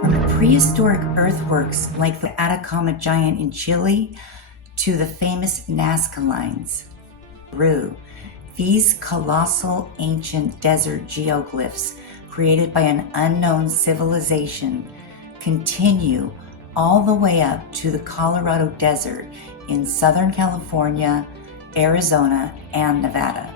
From prehistoric earthworks like the Atacama Giant in Chile to the famous Nazca lines, Peru, these colossal ancient desert geoglyphs created by an unknown civilization continue all the way up to the Colorado Desert in Southern California, Arizona, and Nevada.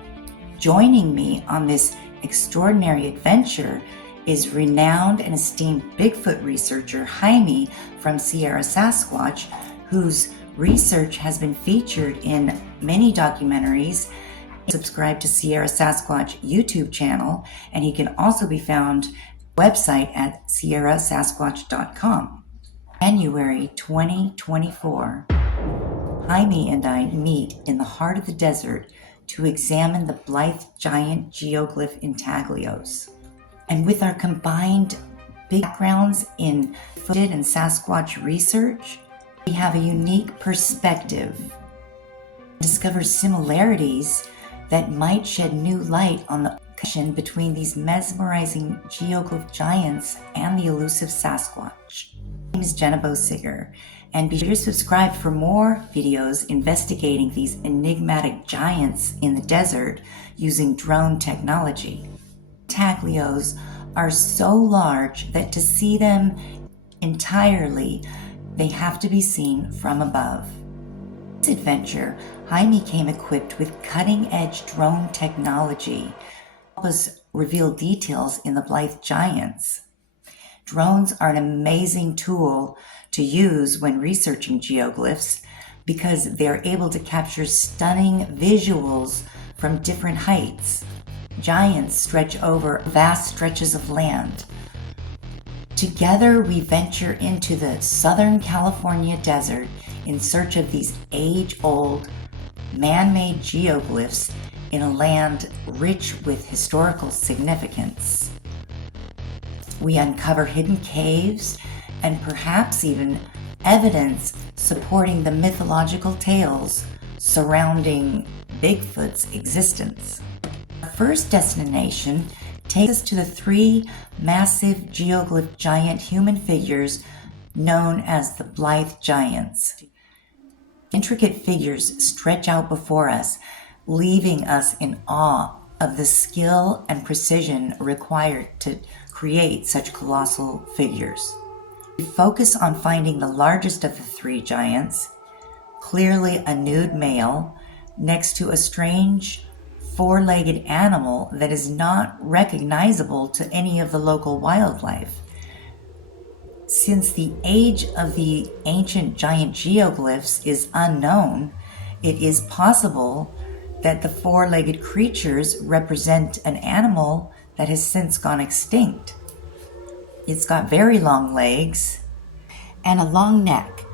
Joining me on this extraordinary adventure is renowned and esteemed Bigfoot researcher Jaime from Sierra Sasquatch, whose research has been featured in many documentaries. Subscribe to Sierra Sasquatch YouTube channel, and he can also be found website at sierrasasquatch.com. January 2024, Jaime and I meet in the heart of the desert to examine the Blythe Giant geoglyph intaglios. And with our combined backgrounds in Bigfoot and Sasquatch research, we have a unique perspective, discover similarities that might shed new light on the connection between these mesmerizing geoglyph giants and the elusive Sasquatch. My name is Jenna Bosiger, and be sure to subscribe for more videos investigating these enigmatic giants in the desert using drone technology. Intaglios are so large that to see them entirely, they have to be seen from above. In this adventure, Jaime came equipped with cutting-edge drone technology to help us reveal details in the Blythe Giants. Drones are an amazing tool to use when researching geoglyphs because they're able to capture stunning visuals from different heights. Giants stretch over vast stretches of land. Together, we venture into the Southern California desert in search of these age-old, man-made geoglyphs in a land rich with historical significance. We uncover hidden caves and perhaps even evidence supporting the mythological tales surrounding Bigfoot's existence. Our first destination takes us to the three massive geoglyph giant human figures known as the Blythe Giants. Intricate figures stretch out before us, leaving us in awe of the skill and precision required to create such colossal figures. We focus on finding the largest of the three giants, clearly a nude male, next to a strange four-legged animal that is not recognizable to any of the local wildlife. Since the age of the ancient giant geoglyphs is unknown, it is possible that the four-legged creatures represent an animal that has since gone extinct. It's got very long legs and a long neck.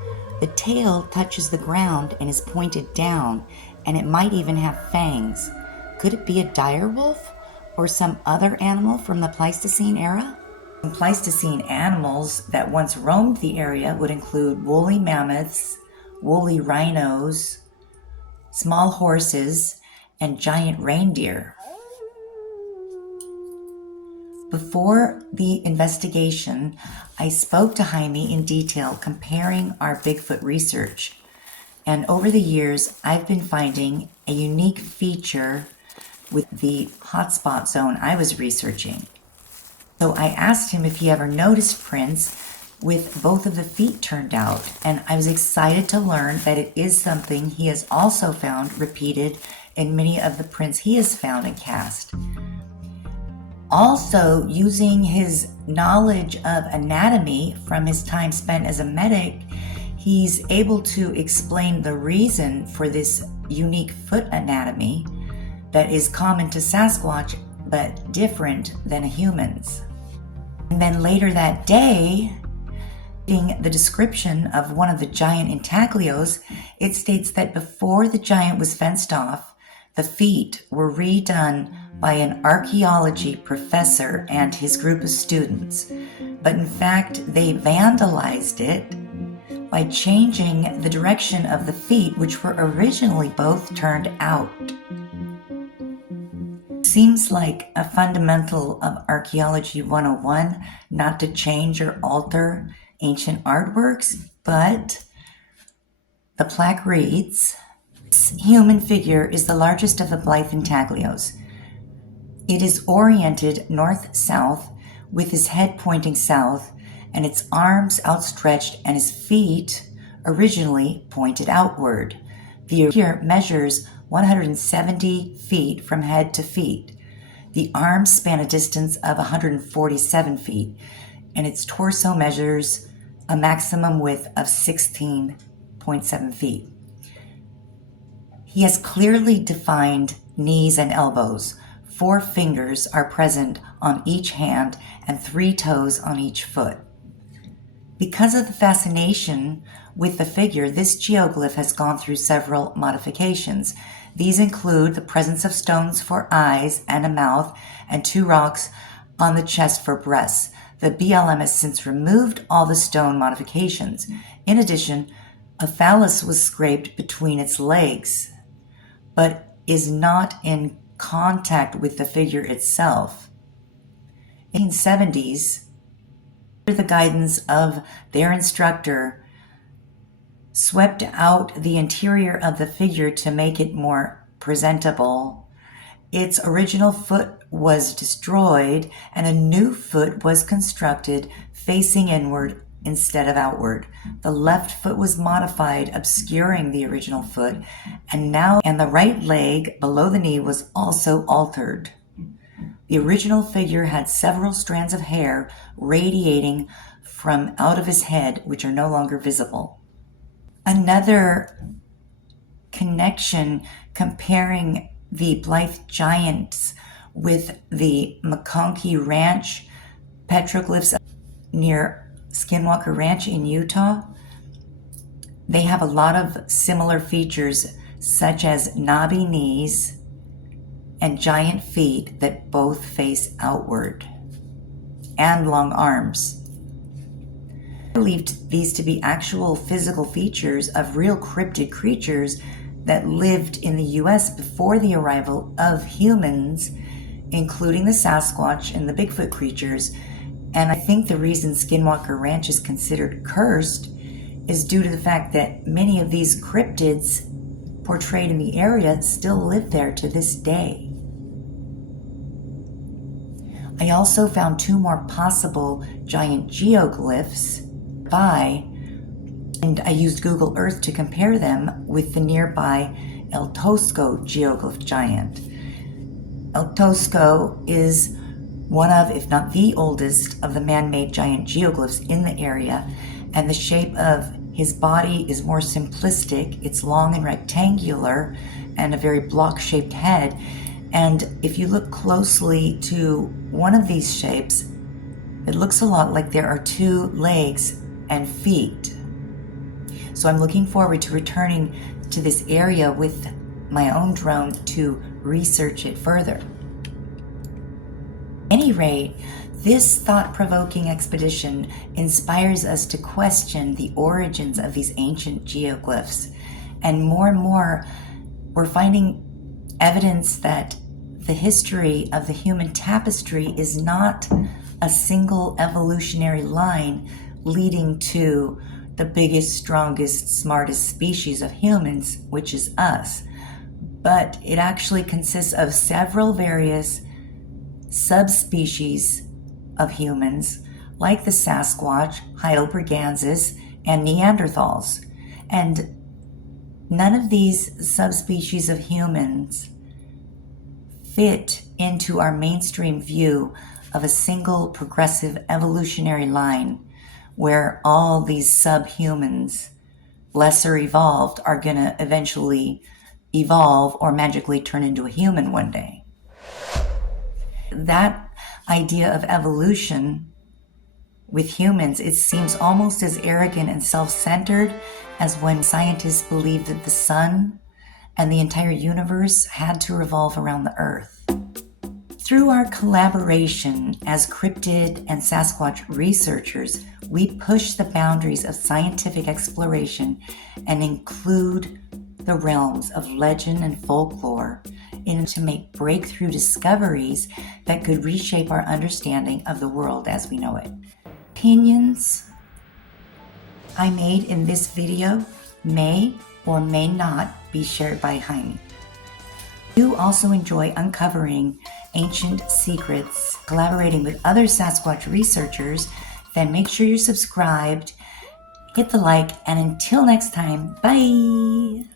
The tail touches the ground and is pointed down, and it might even have fangs. Could it be a dire wolf or some other animal from the Pleistocene era? Some Pleistocene animals that once roamed the area would include woolly mammoths, woolly rhinos, small horses, and giant reindeer. Before the investigation, I spoke to Jaime in detail comparing our Bigfoot research. And over the years, I've been finding a unique feature with the hotspot zone I was researching. So I asked him if he ever noticed prints with both of the feet turned out, and I was excited to learn that it is something he has also found repeated in many of the prints he has found and cast. Also, using his knowledge of anatomy from his time spent as a medic, he's able to explain the reason for this unique foot anatomy that is common to Sasquatch but different than a human's. And then later that day, reading the description of one of the giant intaglios, it states that before the giant was fenced off, the feet were redone by an archaeology professor and his group of students. But in fact, they vandalized it by changing the direction of the feet, which were originally both turned out. seems like a fundamental of Archaeology 101 not to change or alter ancient artworks, but the plaque reads, "This human figure is the largest of the Blythe intaglios. It is oriented north-south with his head pointing south and its arms outstretched and his feet originally pointed outward. The figure measures 170 feet from head to feet. The arms span a distance of 147 feet, and its torso measures a maximum width of 16.7 feet. He has clearly defined knees and elbows. 4 fingers are present on each hand and 3 toes on each foot. Because of the fascination with the figure, this geoglyph has gone through several modifications. These include the presence of stones for eyes and a mouth and 2 rocks on the chest for breasts. The BLM has since removed all the stone modifications. In addition, a phallus was scraped between its legs, but is not in contact with the figure itself. In the 1970s, under the guidance of their instructor, swept out the interior of the figure to make it more presentable. Its original foot was destroyed and a new foot was constructed facing inward instead of outward. The left foot was modified, obscuring the original foot, and the right leg below the knee was also altered. The original figure had several strands of hair radiating from out of his head, which are no longer visible. Another connection comparing the Blythe Giants with the McConkey Ranch petroglyphs near Skinwalker Ranch in Utah. They have a lot of similar features, such as knobby knees and giant feet that both face outward, and long arms. I believed these to be actual physical features of real cryptid creatures that lived in the U.S. before the arrival of humans, including the Sasquatch and the Bigfoot creatures. And I think the reason Skinwalker Ranch is considered cursed is due to the fact that many of these cryptids portrayed in the area still live there to this day. I also found 2 more possible giant geoglyphs and I used Google Earth to compare them with the nearby El Tosco geoglyph giant. El Tosco is one of, if not the oldest, of the man-made giant geoglyphs in the area, and the shape of his body is more simplistic. It's long and rectangular and a very block-shaped head. And if you look closely to one of these shapes, it looks a lot like there are 2 legs and feet. So I'm looking forward to returning to this area with my own drone to research it further. At any rate, this thought-provoking expedition inspires us to question the origins of these ancient geoglyphs. And more, we're finding evidence that the history of the human tapestry is not a single evolutionary line leading to the biggest, strongest, smartest species of humans, which is us. But it actually consists of several various subspecies of humans, like the Sasquatch, Heidelbergensis, and Neanderthals. And none of these subspecies of humans fit into our mainstream view of a single progressive evolutionary line where all these subhumans, lesser evolved, are going to eventually evolve or magically turn into a human one day. That idea of evolution with humans, it seems almost as arrogant and self-centered as when scientists believed that the sun and the entire universe had to revolve around the Earth. Through our collaboration as cryptid and Sasquatch researchers, we push the boundaries of scientific exploration and include the realms of legend and folklore in to make breakthrough discoveries that could reshape our understanding of the world as we know it. Opinions I made in this video may or may not be shared by Jaime. You also enjoy uncovering ancient secrets, collaborating with other Sasquatch researchers, then make sure you're subscribed, hit the like, and until next time, bye!